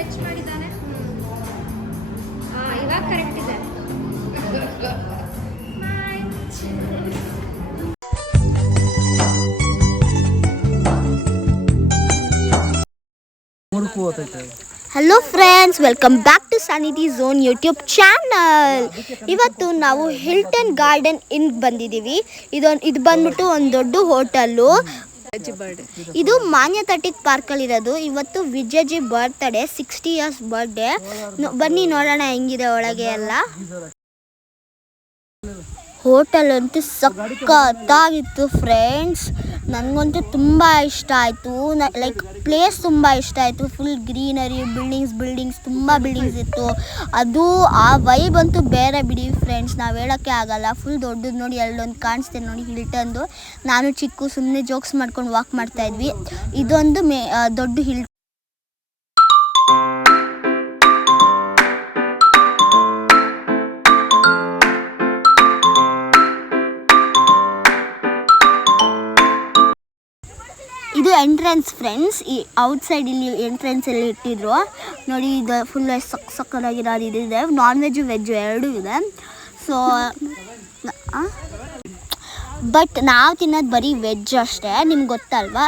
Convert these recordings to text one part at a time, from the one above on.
Fetch ಮಾಡಿದ್ದಾನೆ. ಇವಾಗ correct ಇದೆ. Hello friends, welcome back to Sanidhi zone YouTube channel. ಇವತ್ತು ನಾವು ಹಿಲ್ಟನ್ ಗಾರ್ಡನ್ ಇನ್ ಬಂದಿದ್ದೀವಿ. ಇದು ಬಂದ್ಬಿಟ್ಟು ಒಂದು ದೊಡ್ಡ ಹೋಟೆಲ್ಲು. ಇದು ಮಾನ್ಯತಟಿಕ್ ಪಾರ್ಕಲ್ಲಿರೋದು. ಇವತ್ತು ವಿಜಯಜಿ ಬರ್ತ್ಡೇ, 60 ಇಯರ್ಸ್ ಬರ್ತ್ಡೇ. ಬನ್ನಿ ನೋಡೋಣ ಹೆಂಗಿದೆ ಒಳಗೆ ಎಲ್ಲ. ಹೋಟೆಲ್ ಅಂತೂ ಸಖತ್ತಾಗಿತ್ತು ಫ್ರೆಂಡ್ಸ್. ನನಗಂತೂ ತುಂಬ ಇಷ್ಟ ಆಯಿತು. ಲೈಕ್ ಪ್ಲೇಸ್ ತುಂಬ ಇಷ್ಟ ಆಯಿತು. ಫುಲ್ ಗ್ರೀನರಿ, ಬಿಲ್ಡಿಂಗ್ಸ್ ತುಂಬ ಬಿಲ್ಡಿಂಗ್ಸ್ ಇತ್ತು. ಅದು ಆ ವೈಬ್ ಅಂತೂ ಬೇರೆ ಬಿಡಿ ಫ್ರೆಂಡ್ಸ್, ನಾವು ಹೇಳೋಕ್ಕೆ ಆಗಲ್ಲ. ಫುಲ್ ದೊಡ್ಡದು ನೋಡಿ, ಅಲ್ಲೊಂದು ಕಾಣಿಸ್ತೇನೆ ನೋಡಿ ಹಿಲ್ಟನ್ದು. ನಾನು ಚಿಕ್ಕ ಸುಮ್ಮನೆ ಜೋಕ್ಸ್ ಮಾಡ್ಕೊಂಡು ವಾಕ್ ಮಾಡ್ತಾಯಿದ್ವಿ. ಇದೊಂದು ದೊಡ್ಡ ಇದು ಎಂಟ್ರೆನ್ಸ್ ಫ್ರೆಂಡ್ಸ್. ಈ ಔಟ್ಸೈಡ್ ಇಲ್ಲಿ ಎಂಟ್ರೆನ್ಸ್ ಅಲ್ಲಿ ಇಟ್ಟಿದ್ರು ನೋಡಿ. ಇದು ಫುಲ್ ಸಕ್ಕತ್ತಾಗಿರೋದು ಇದೆ. ನಾನ್ ವೆಜ್ಜು ವೆಜ್ಜು ಎರಡೂ ಇದೆ. ಸೊ ಬಟ್ ನಾವು ತಿನ್ನೋದು ಬರೀ ವೆಜ್ ಅಷ್ಟೇ, ನಿಮ್ಗೆ ಗೊತ್ತಲ್ವಾ.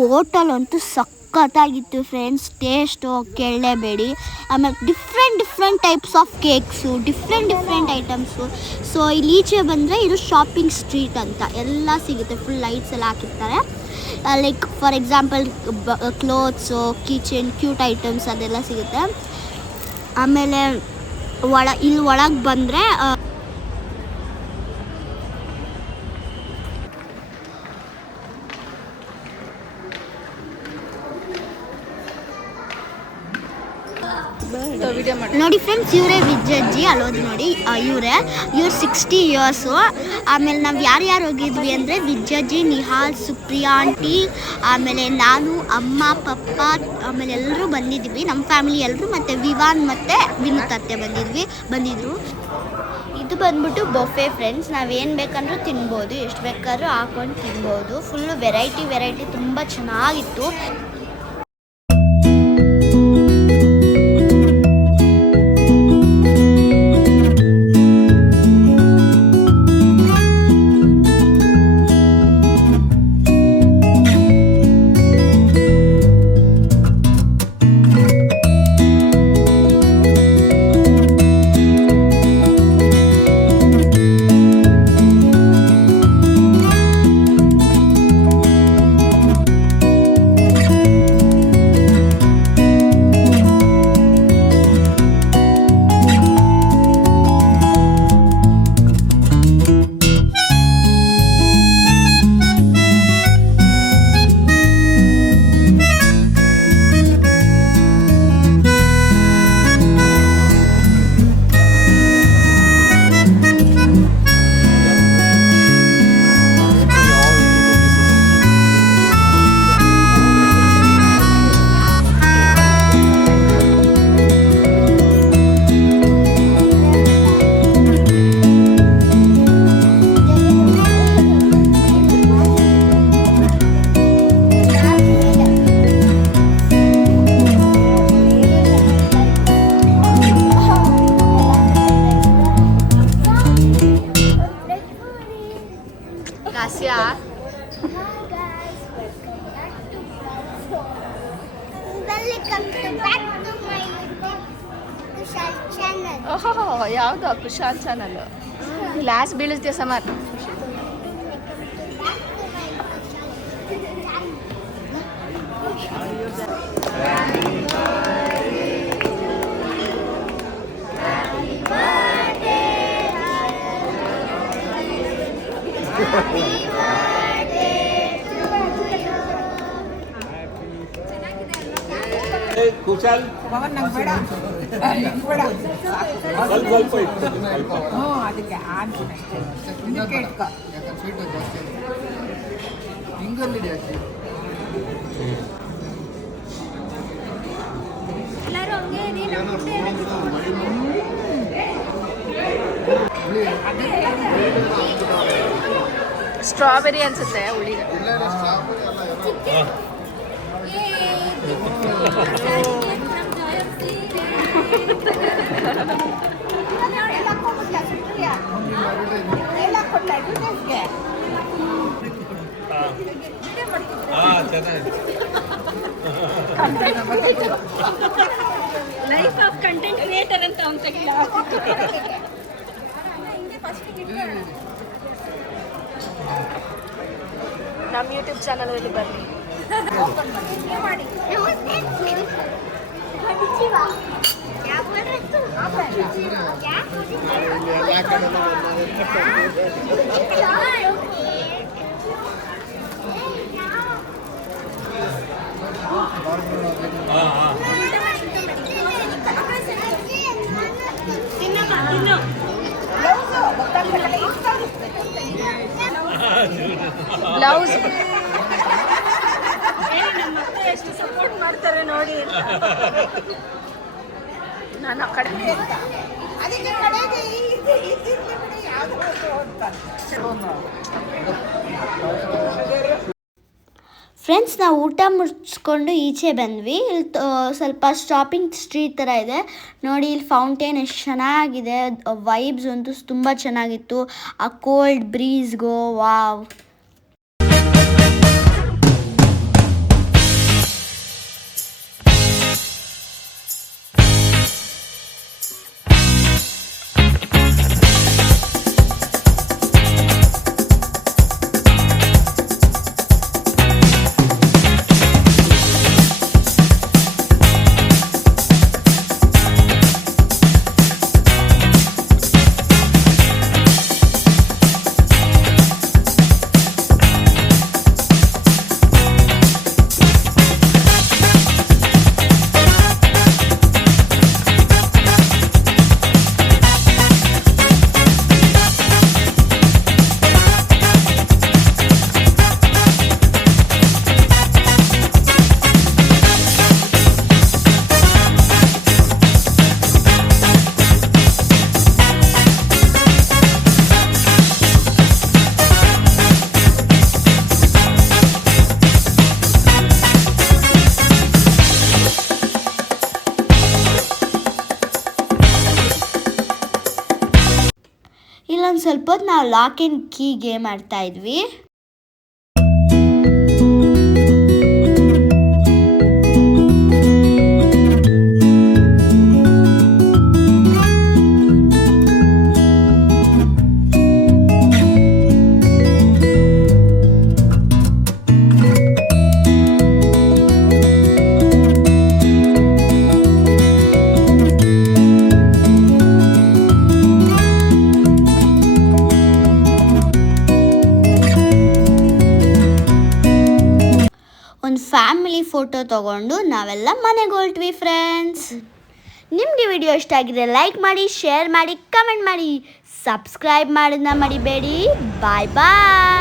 ಹೋಟೆಲ್ ಅಂತೂ ಸಖತ್ತಾಗಿತ್ತು ಫ್ರೆಂಡ್ಸ್. ಟೇಸ್ಟು ಕೇಳಲೇಬೇಡಿ. ಆಮೇಲೆ different types of cakes, different items. So ಇಲ್ಲಿ ಈಚೆ ಬಂದರೆ ಇದು ಶಾಪಿಂಗ್ ಸ್ಟ್ರೀಟ್ ಅಂತ ಎಲ್ಲ ಸಿಗುತ್ತೆ. ಫುಲ್ ಲೈಟ್ಸ್ ಎಲ್ಲ ಹಾಕಿರ್ತಾರೆ. Like for example clothes, kitchen, cute items ಅದೆಲ್ಲ ಸಿಗುತ್ತೆ. ಆಮೇಲೆ ಇಲ್ಲಿ ಒಳಗೆ ಬಂದರೆ ನೋಡಿ ಫ್ರೆಂಡ್ಸ್, ಇವರೇ ವಿಜಯಜ್ಜಿ ಅಲ್ಲೋದು ನೋಡಿ. ಇವ್ರು 60 ಇಯರ್ಸು. ಆಮೇಲೆ ನಾವು ಯಾರ್ಯಾರು ಹೋಗಿದ್ವಿ ಅಂದರೆ ವಿಜಯಜ್ಜಿ, ನಿಹಾಲ್, ಸುಪ್ರಿಯಾ ಆಂಟಿ, ಆಮೇಲೆ ನಾನು, ಅಮ್ಮ, ಪಪ್ಪ, ಆಮೇಲೆ ಎಲ್ಲರೂ ಬಂದಿದ್ವಿ. ನಮ್ಮ ಫ್ಯಾಮಿಲಿ ಎಲ್ಲರೂ, ಮತ್ತು ವಿವಾನ್ ಮತ್ತು ವಿನುತ್ ಅತ್ತೆ ಬಂದಿದ್ರು. ಇದು ಬಂದ್ಬಿಟ್ಟು ಬೊಫೆ ಫ್ರೆಂಡ್ಸ್. ನಾವೇನು ಬೇಕಂದ್ರೂ ತಿನ್ಬೋದು, ಎಷ್ಟು ಬೇಕಾದ್ರೂ ಹಾಕೊಂಡು ತಿನ್ಬೋದು. ಫುಲ್ಲು ವೆರೈಟಿ ತುಂಬ ಚೆನ್ನಾಗಿತ್ತು. ಓಹೋ, ಯಾವುದು ಕುಶಾಲ್ ಚಾನಲ್? ಗ್ಲಾಸ್ ಬೀಳುತ್ತೆ ಸಮಾರ್. ಕುಶಾಲ್ ಸ್ವಲ್ಪ ಅದಕ್ಕೆ ಹಿಂಗಲ್ಲಿ ಜಾಸ್ತಿ ಸ್ಟ್ರಾಬೆರಿ ಅನ್ಸುತ್ತೆ ಉಳ್ಳಿದ. ಲೈಫ್ ಆಫ್ ಕಂಟೆಂಟ್ ಕ್ರಿಯೇಟರ್ ಅಂತ ಅವ್ನು ತೆಗಿಲ್ಲ. ನಮ್ಮ ಯೂಟ್ಯೂಬ್ ಚಾನಲಲ್ಲಿ ಬರಲಿ. ಬ್ಲೌಸ್ ನಮ್ಮ ಅತ್ತೆ ಎಷ್ಟು ಸಪೋರ್ಟ್ ಮಾಡ್ತಾರೆ ನೋಡಿ. ನಾನು ಆ ಕಡೆ ಫ್ರೆಂಡ್ಸ್, ನಾವು ಊಟ ಮುಗಿಸ್ಕೊಂಡು ಈಚೆ ಬಂದ್ವಿ. ಇಲ್ಲಿ ಸ್ವಲ್ಪ ಶಾಪಿಂಗ್ ಸ್ಟ್ರೀಟ್ ಥರ ಇದೆ ನೋಡಿ. ಇಲ್ಲಿ ಫೌಂಟೇನ್ ಎಷ್ಟು ಚೆನ್ನಾಗಿದೆ, ವೈಬ್ಸ್ ಅಂತೂ ತುಂಬ ಚೆನ್ನಾಗಿತ್ತು. ಆ ಕೋಲ್ಡ್ ಬ್ರೀಸ್ಗೋ ವಾವ್. ಇಲ್ಲೊಂದು ಸ್ವಲ್ಪ ಹೊತ್ತು ನಾವು ಲಾಕ್ ಆ್ಯಂಡ್ ಕೀ ಗೇಮ್ ಆಡ್ತಾ ಇದ್ವಿ. ಒಂದು ಫ್ಯಾಮಿಲಿ ಫೋಟೋ ತೊಗೊಂಡು ನಾವೆಲ್ಲ ಮನೆಗೆ ಹೊರಟ್ವಿ ಫ್ರೆಂಡ್ಸ್. ನಿಮಗೆ ವಿಡಿಯೋ ಇಷ್ಟ ಆಗಿದೆ ಲೈಕ್ ಮಾಡಿ, ಶೇರ್ ಮಾಡಿ, ಕಮೆಂಟ್ ಮಾಡಿ, ಸಬ್ಸ್ಕ್ರೈಬ್ ಮಾಡೋದನ್ನ ಮರಿಬೇಡಿ. ಬಾಯ್ ಬಾಯ್.